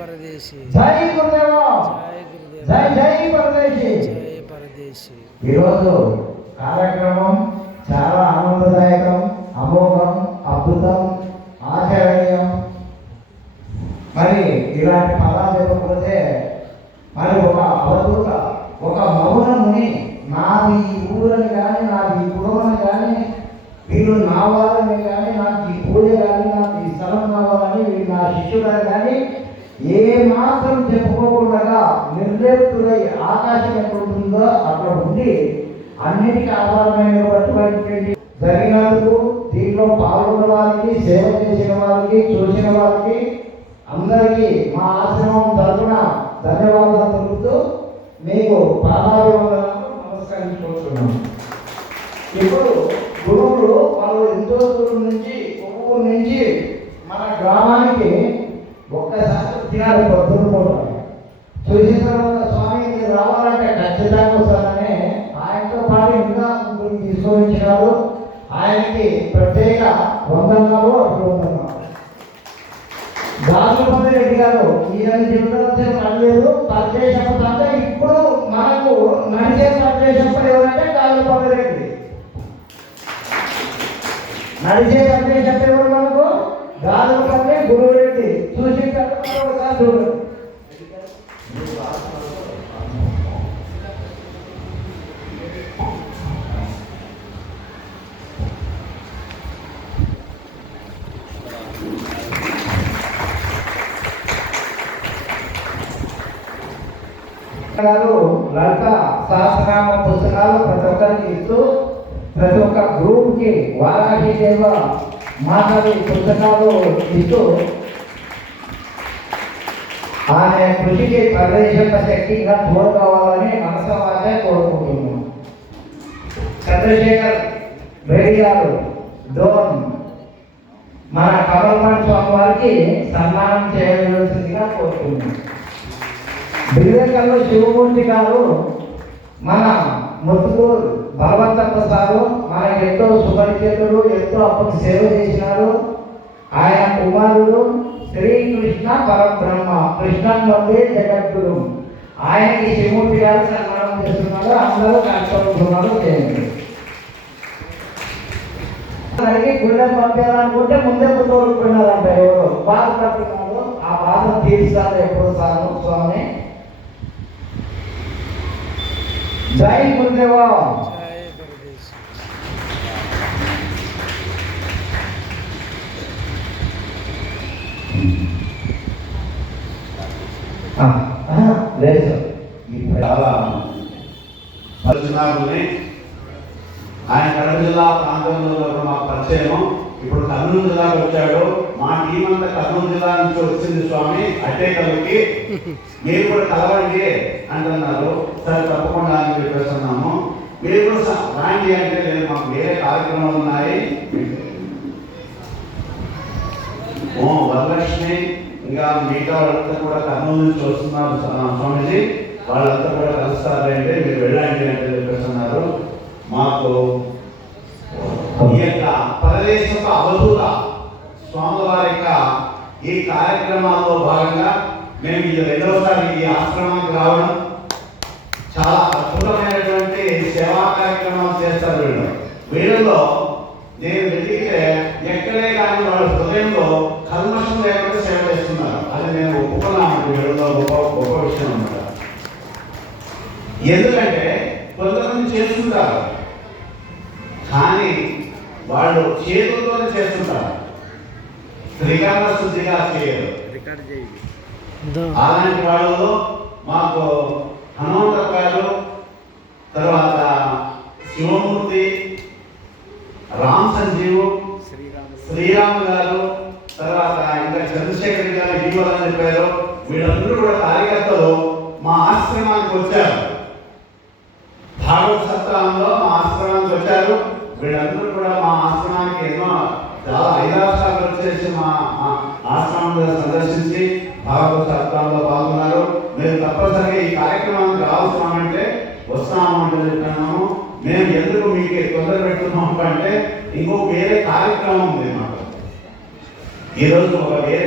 परदेशी జై గురుదేవ జై జై పరదేశి जय परदेशी ఈరోజు కార్యక్రమం చాలా ఆనందదాయకం, అమోఘం, అద్భుతం, ఆచరణీయం. మరి ఇలాంటి పదాలు చెప్పకపోతే మరి ఒక అవధూత, ఒక మౌన ముని నాది ఈ ఊరని కానీ, నాది ఈ కుటుంబాన్ని కానీ, వీళ్ళు నా వాళ్ళని కానీ, నాకు ఈ పూజ కానీ, నాకు ఈ స్థలం కావాలని, వీళ్ళు నా శిష్యుడని కానీ ఏ మాత్రం చెప్పుకోకుండా నిర్లేపుతులై ఆకాశం ఎక్కడ ఉంటుందో అక్కడ ఉండి అన్నిటికీ ఆధారమైనటువంటి జరిగినందుకు, దీంట్లో పాల్గొన్న వారికి, సేవ చేసిన వారికి, చూసిన వారికి అందరికీ మా ఆశ్రమం తరఫున ధన్యవాదాలు తెలుపుతూ మీకు పాదాభివందనాలు నమస్కరించుకుంటున్నాను. ఇప్పుడు గురువులు వాళ్ళు ఎంతో దూరం నుంచి, ఊరు నుంచి మన గ్రామానికి ఒక్కసారి వచ్చినారు. పొద్దున పూట చూసిన తర్వాత స్వామి మీరు రావాలంటే ఖచ్చితంగా వస్తానని ఆయనతో పాటు ఇంకా ముగ్గురు తీసుకొచ్చినారు. ఆయనకి ప్రత్యేక వందనాలు అభివందనాలు. దాసుపతి రెడ్డి గారు ఈయన జీవితం పనిలేదు, పరిచయం ఇప్పుడు మనకు నడిచే పరిచయం ఎవరంటే దాసుపతి రెడ్డి. నడిచే పరిచయం ఎవరు మనకు? దాసుపతి గురురెడ్డి. చూసి ఒకసారి చూడండి. గారు లలిత సహస్రనామ పుస్తకాలు ప్రతి ఒక్కరికి ఇస్తూ, ప్రతి ఒక్క గ్రూప్కి వారాహి దేవ మాధవి పుస్తకాలు ఇస్తూ ఆయన కృషికి ప్రదేశక శక్తిగా తోడు కావాలని మనసవాదే కోరుకుంటున్నాం. చంద్రశేఖర్ రెడ్డి గారు డోన్ మన కమలపాటి స్వామి వారికి సన్మానం చేయవలసిందిగా కోరుతున్నాం. బిల్లేకల్లో శివమూర్తి గారు మన ముత్తుకూరు బలవంతప్ప సారు మనకు ఎంతో సుపరిచితుడు, ఎంతో అప్పుడు సేవ చేసినారు. ఆయన కుమారుడు శ్రీకృష్ణ పరబ్రహ్మ, కృష్ణం వందే జగద్గురు. ఆయనకి శివమూర్తి గారు సన్మానం చేస్తున్నారు. అందరూ కష్టపడుతున్నారు. చేయండి. అలాగే గుళ్ళని పంపాలనుకుంటే ముందే తోడుకున్నారంట. ఎవరు బాధపడుతున్నారు, ఆ బాధ తీర్చాలి ఎప్పుడు సారు స్వామి. జై గురుదేవా. जय परदेशी లేదు చాలా పరిచయాలని ఆయన కడప జిల్లా ప్రాంతంలో మాకు పరిచయం. ఇప్పుడు కర్నూలు జిల్లాకు వచ్చాడు. మా టీం అంతా కర్నూలు జిల్లా నుంచి వచ్చింది స్వామి అట్టేకలకి. మీరు కూడా కలవండి అంటున్నారు. సరే తప్పకుండా అని చెప్పేస్తున్నాము. మీరు కూడా రాండి అంటే లేదు, మాకు వేరే కార్యక్రమాలు ఉన్నాయి. వరలక్ష్మి ఇంకా మిగతా వాళ్ళంతా కూడా కర్నూలు నుంచి వస్తున్నారు స్వామిజీ. వాళ్ళంతా కూడా కలుస్తారంటే మీరు వెళ్ళండి అంటే చెప్పేస్తున్నారు. మాకు ఈ యొక్క ప్రదేశం అవధూత స్వామివారి యొక్క ఈ కార్యక్రమాల్లో భాగంగా మేము ఇది రెండవసారి ఈ ఆశ్రమానికి రావడం. చాలా అద్భుతమైనటువంటి సేవా కార్యక్రమాలు చేస్తారు వీళ్ళు. వీళ్ళలో నేను వెతికితే ఎక్కడే కానీ వాళ్ళ హృదయంలో కల్మషం లేకుండా సేవ చేస్తున్నారు. అది నేను ఒప్పుకున్నాను. వీళ్ళలో గొప్ప విషయం అన్నమాట. ఎందుకంటే కొంతమంది చేస్తుంటారు కానీ వాళ్ళు చేతులతోనే చేస్తుంటారు, త్రికరణ శుద్ధిగా చేయరు. అలాంటి వాళ్ళలో మాకు హనుమంతప్ప గారు, తర్వాత శివమూర్తి, రామ్ సంజీవ్, శ్రీరామ్ గారు, తర్వాత ఇంకా చంద్రశేఖర్ గారు ఇవ్వాలని చెప్పారు. వీళ్ళందరూ కూడా కార్యకర్తలు మా ఆశ్రమానికి వచ్చారు. భాగవత సప్తాహంలో మా ఆశ్రమానికి వచ్చారు. వీళ్ళందరూ కూడా మా ఆశ్రమానికి ఎన్నో చాలా 5 రాష్ట్రాలు వచ్చేసి మా ఆశ్రమంలో సందర్శించి భాగవత సప్తాహంలో పాల్గొన్నారు. మీరు తప్పనిసరిగా ఈ కార్యక్రమానికి రావాల్సినామంటే వస్తున్నామంటే చెప్తున్నాము. మేము ఎందుకు మీకు తొందర పెడుతున్నాము అంటే ఇంకో వేరే కార్యక్రమం ఉంది మాకు. ఈరోజు ఒక వేరే